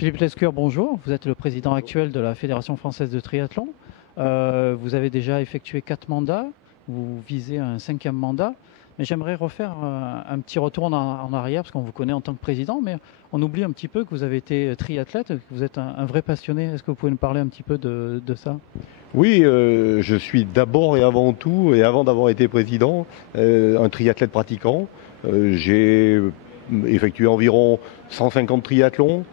Philippe Lescure, bonjour. Vous êtes le président actuel de la Fédération française de triathlon. Vous avez déjà effectué 4 mandats. Vous visez un 5e mandat. Mais j'aimerais refaire un petit retour en arrière, parce qu'on vous connaît en tant que président, mais on oublie un petit peu que vous avez été triathlète, que vous êtes un vrai passionné. Est-ce que vous pouvez nous parler un petit peu de ça? Oui, je suis d'abord et avant tout, et avant d'avoir été président, un triathlète pratiquant. J'ai effectué environ 150 triathlons,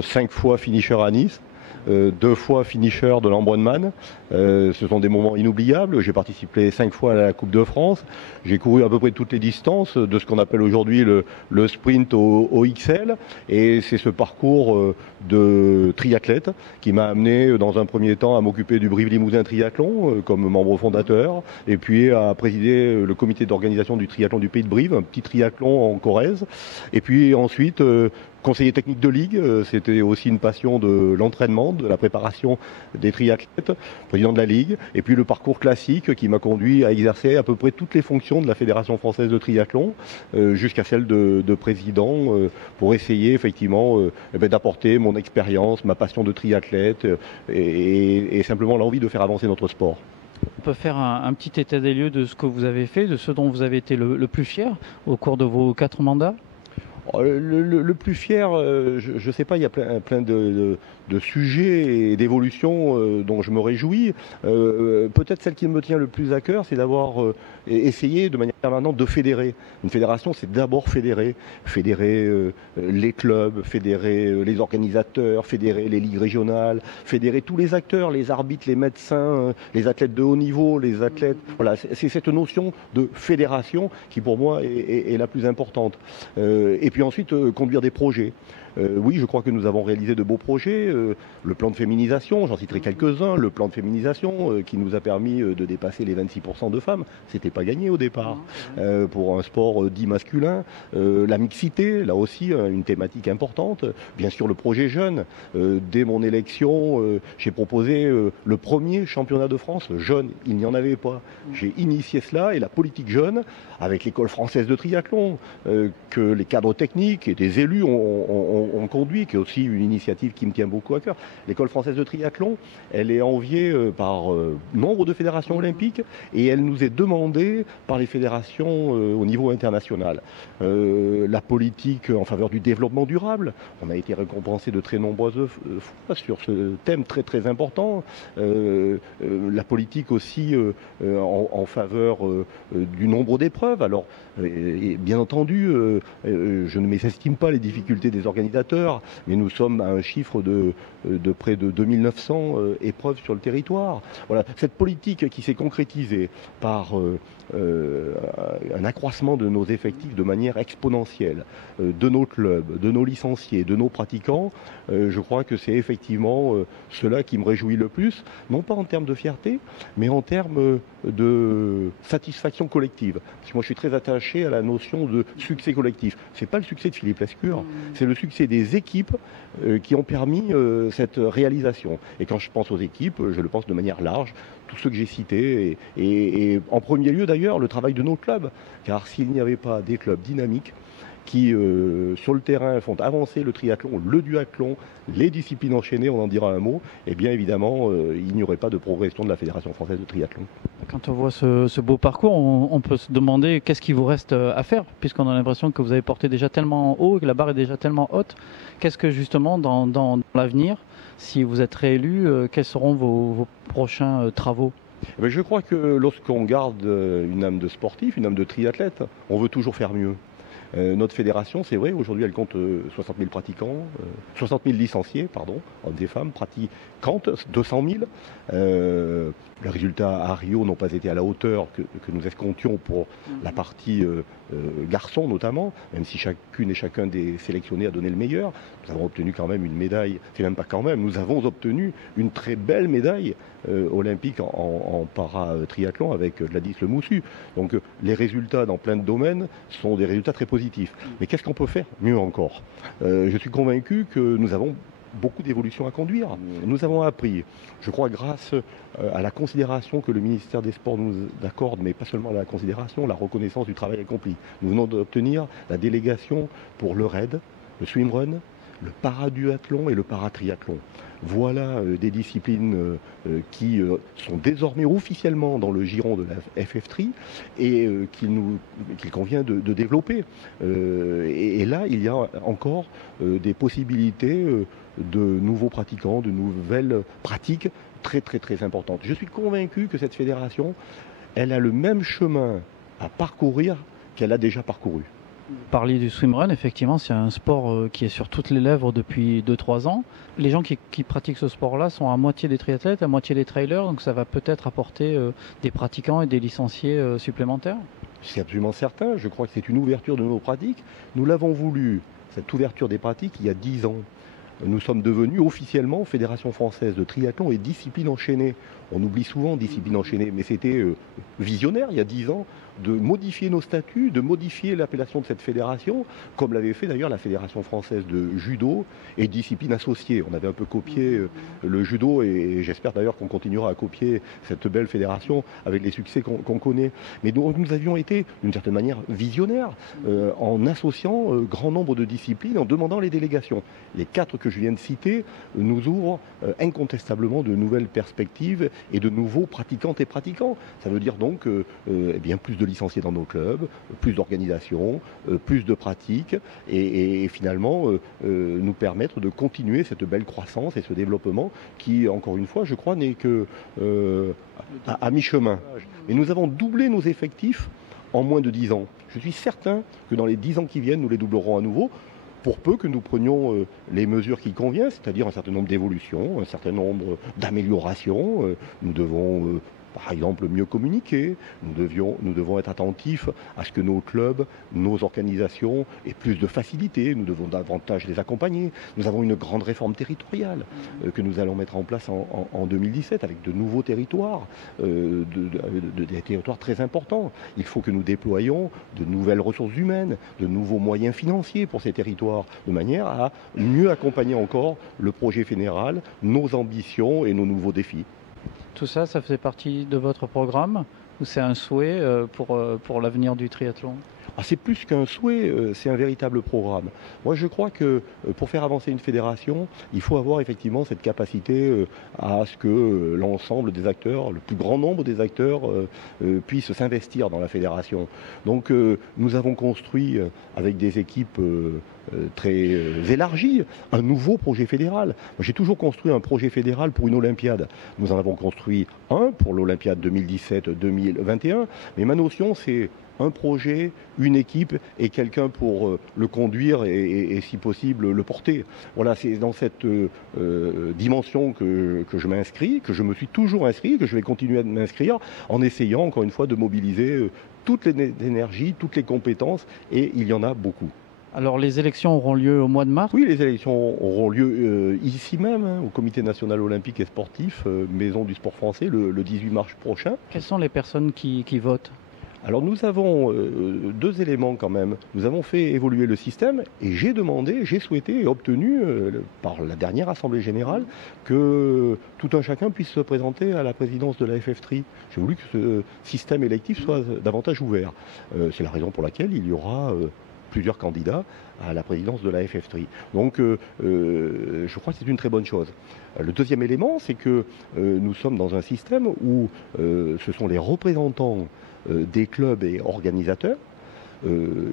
5 fois finisher à Nice, 2 fois finisher de l'Ambronman. Ce sont des moments inoubliables. J'ai participé 5 fois à la Coupe de France. J'ai couru à peu près toutes les distances de ce qu'on appelle aujourd'hui le sprint au XL. Et c'est ce parcours de triathlète qui m'a amené dans un premier temps à m'occuper du Brive-Limousin Triathlon comme membre fondateur, et puis à présider le comité d'organisation du triathlon du Pays de Brive, un petit triathlon en Corrèze. Et puis ensuite, conseiller technique de ligue, c'était aussi une passion de l'entraînement, de la préparation des triathlètes, président de la ligue, et puis le parcours classique qui m'a conduit à exercer à peu près toutes les fonctions de la Fédération française de triathlon, jusqu'à celle de président, pour essayer effectivement d'apporter mon expérience, ma passion de triathlète, et simplement l'envie de faire avancer notre sport. On peut faire un petit état des lieux de ce que vous avez fait, de ce dont vous avez été le plus fier au cours de vos 4 mandats? Le plus fier, je ne sais pas, il y a plein de sujets et d'évolutions dont je me réjouis. Peut-être celle qui me tient le plus à cœur, c'est d'avoir essayé de manière permanente de fédérer. Une fédération, c'est d'abord fédérer. Fédérer les clubs, fédérer les organisateurs, fédérer les ligues régionales, fédérer tous les acteurs, les arbitres, les médecins, les athlètes de haut niveau, les athlètes. Voilà, c'est cette notion de fédération qui pour moi est la plus importante. Et puis ensuite, conduire des projets. Oui, je crois que nous avons réalisé de beaux projets. Le plan de féminisation, j'en citerai quelques-uns. Le plan de féminisation qui nous a permis de dépasser les 26% de femmes. C'était pas gagné au départ pour un sport dit masculin. La mixité, là aussi, une thématique importante. Bien sûr, le projet jeune. Dès mon élection, j'ai proposé le premier championnat de France jeune. Il n'y en avait pas. J'ai initié cela et la politique jeune, avec l'école française de triathlon, que les cadres techniques et des élus ont conduit, qui est aussi une initiative qui me tient beaucoup à cœur. L'école française de triathlon, elle est enviée par nombre de fédérations olympiques et elle nous est demandée par les fédérations au niveau international. La politique en faveur du développement durable, on a été récompensé de très nombreuses fois sur ce thème très très important. La politique aussi en faveur du nombre d'épreuves. Alors, bien entendu, je ne mésestime pas les difficultés des organisateurs, mais nous sommes à un chiffre de près de 2900 épreuves sur le territoire. Voilà, cette politique qui s'est concrétisée par un accroissement de nos effectifs de manière exponentielle, de nos clubs, de nos licenciés, de nos pratiquants, je crois que c'est effectivement cela qui me réjouit le plus, non pas en termes de fierté, mais en termes de satisfaction collective. Parce que moi je suis très attaché à la notion de succès collectif. C'est pas le succès de Philippe Lescure, c'est le succès des équipes qui ont permis cette réalisation. Et quand je pense aux équipes, je le pense de manière large, tous ceux que j'ai cités, et en premier lieu d'ailleurs le travail de nos clubs, car s'il n'y avait pas des clubs dynamiques qui, sur le terrain, font avancer le triathlon, le duathlon, les disciplines enchaînées, on en dira un mot, et bien évidemment, il n'y aurait pas de progression de la Fédération française de triathlon. Quand on voit ce beau parcours, on peut se demander qu'est-ce qui vous reste à faire, puisqu'on a l'impression que vous avez porté déjà tellement haut, que la barre est déjà tellement haute. Qu'est-ce que justement, dans l'avenir, si vous êtes réélu, quels seront vos prochains travaux? Je crois que lorsqu'on garde une âme de sportif, une âme de triathlète, on veut toujours faire mieux. Notre fédération, c'est vrai, aujourd'hui elle compte 60 000 pratiquants, 60 000 licenciés, pardon, hommes et femmes, pratiquantes, 200 000. Les résultats à Rio n'ont pas été à la hauteur que nous escomptions pour la partie garçons notamment, même si chacune et chacun des sélectionnés a donné le meilleur. Nous avons obtenu quand même une médaille, c'est même pas quand même, nous avons obtenu une très belle médaille olympique en para-triathlon avec Gladys Lemoussu. Donc les résultats dans plein de domaines sont des résultats très positifs. Mais qu'est-ce qu'on peut faire mieux encore? Je suis convaincu que nous avons beaucoup d'évolutions à conduire. Nous avons appris, je crois grâce à la considération que le ministère des Sports nous accorde, mais pas seulement la considération, la reconnaissance du travail accompli. Nous venons d'obtenir la délégation pour le RAID, le swimrun, le paraduathlon et le paratriathlon. Voilà des disciplines qui sont désormais officiellement dans le giron de la FF3 et qu'il convient de développer. Et là, il y a encore des possibilités de nouveaux pratiquants, de nouvelles pratiques très très très importantes. Je suis convaincu que cette fédération, elle a le même chemin à parcourir qu'elle a déjà parcouru. Vous parliez du swimrun, effectivement, c'est un sport qui est sur toutes les lèvres depuis 2-3 ans. Les gens qui pratiquent ce sport-là sont à moitié des triathlètes, à moitié des trailers, donc ça va peut-être apporter des pratiquants et des licenciés supplémentaires. C'est absolument certain, je crois que c'est une ouverture de nos pratiques. Nous l'avons voulu, cette ouverture des pratiques, il y a 10 ans. Nous sommes devenus officiellement Fédération française de triathlon et discipline enchaînée. On oublie souvent discipline enchaînée, mais c'était visionnaire il y a 10 ans de modifier nos statuts, de modifier l'appellation de cette fédération, comme l'avait fait d'ailleurs la Fédération française de judo et discipline associée. On avait un peu copié le judo et j'espère d'ailleurs qu'on continuera à copier cette belle fédération avec les succès qu'on connaît. Mais nous avions été d'une certaine manière visionnaires en associant grand nombre de disciplines, en demandant les délégations. Les 4 que je viens de citer nous ouvrent incontestablement de nouvelles perspectives et de nouveaux pratiquantes et pratiquants. Ça veut dire donc eh bien, plus de licenciés dans nos clubs, plus d'organisation, plus de pratiques et finalement nous permettre de continuer cette belle croissance et ce développement qui, encore une fois, je crois, n'est que à mi-chemin. Et nous avons doublé nos effectifs en moins de 10 ans. Je suis certain que dans les 10 ans qui viennent, nous les doublerons à nouveau, pour peu que nous prenions les mesures qui conviennent, c'est-à-dire un certain nombre d'évolutions, un certain nombre d'améliorations. Nous devons par exemple mieux communiquer, nous devons être attentifs à ce que nos clubs, nos organisations aient plus de facilité, nous devons davantage les accompagner. Nous avons une grande réforme territoriale que nous allons mettre en place en 2017 avec de nouveaux territoires, des territoires très importants. Il faut que nous déployions de nouvelles ressources humaines, de nouveaux moyens financiers pour ces territoires, de manière à mieux accompagner encore le projet fédéral, nos ambitions et nos nouveaux défis. Tout ça, ça faisait partie de votre programme ou c'est un souhait pour l'avenir du triathlon? C'est plus qu'un souhait, c'est un véritable programme. Moi, je crois que pour faire avancer une fédération, il faut avoir effectivement cette capacité à ce que l'ensemble des acteurs, le plus grand nombre des acteurs, puissent s'investir dans la fédération. Donc, nous avons construit avec des équipes très élargies un nouveau projet fédéral. J'ai toujours construit un projet fédéral pour une Olympiade. Nous en avons construit un pour l'Olympiade 2017-2021, mais ma notion, c'est un projet, une équipe et quelqu'un pour le conduire et si possible le porter. Voilà, c'est dans cette dimension que je m'inscris, que je me suis toujours inscrit, que je vais continuer à m'inscrire en essayant encore une fois de mobiliser toutes les énergies, toutes les compétences et il y en a beaucoup. Alors les élections auront lieu au mois de mars? Oui, les élections auront lieu ici même, au Comité national olympique et sportif, Maison du sport français, le 18 mars prochain. Quelles sont les personnes qui votent? Alors nous avons 2 éléments quand même. Nous avons fait évoluer le système et j'ai demandé, j'ai souhaité et obtenu par la dernière Assemblée Générale que tout un chacun puisse se présenter à la présidence de la FF3. J'ai voulu que ce système électif soit davantage ouvert. C'est la raison pour laquelle il y aura plusieurs candidats à la présidence de la FF3. Donc je crois que c'est une très bonne chose. Le deuxième élément, c'est que nous sommes dans un système où ce sont les représentants des clubs et organisateurs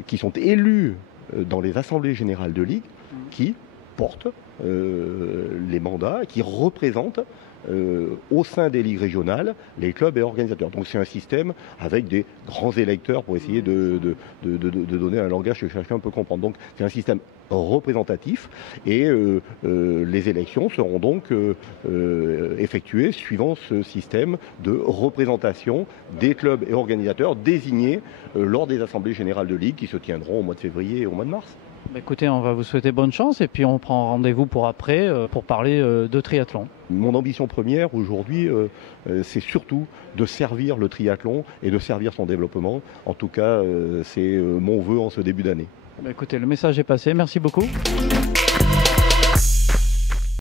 qui sont élus dans les assemblées générales de ligue qui portent les mandats, qui représentent au sein des ligues régionales les clubs et organisateurs. Donc c'est un système avec des grands électeurs pour essayer de donner un langage que chacun peut comprendre. Donc c'est un système représentatif et les élections seront donc effectuées suivant ce système de représentation des clubs et organisateurs désignés lors des assemblées générales de ligue qui se tiendront au mois de février et au mois de mars. Écoutez, on va vous souhaiter bonne chance et puis on prend rendez-vous pour après pour parler de triathlon. Mon ambition première aujourd'hui, c'est surtout de servir le triathlon et de servir son développement. En tout cas, c'est mon vœu en ce début d'année. Écoutez, le message est passé. Merci beaucoup.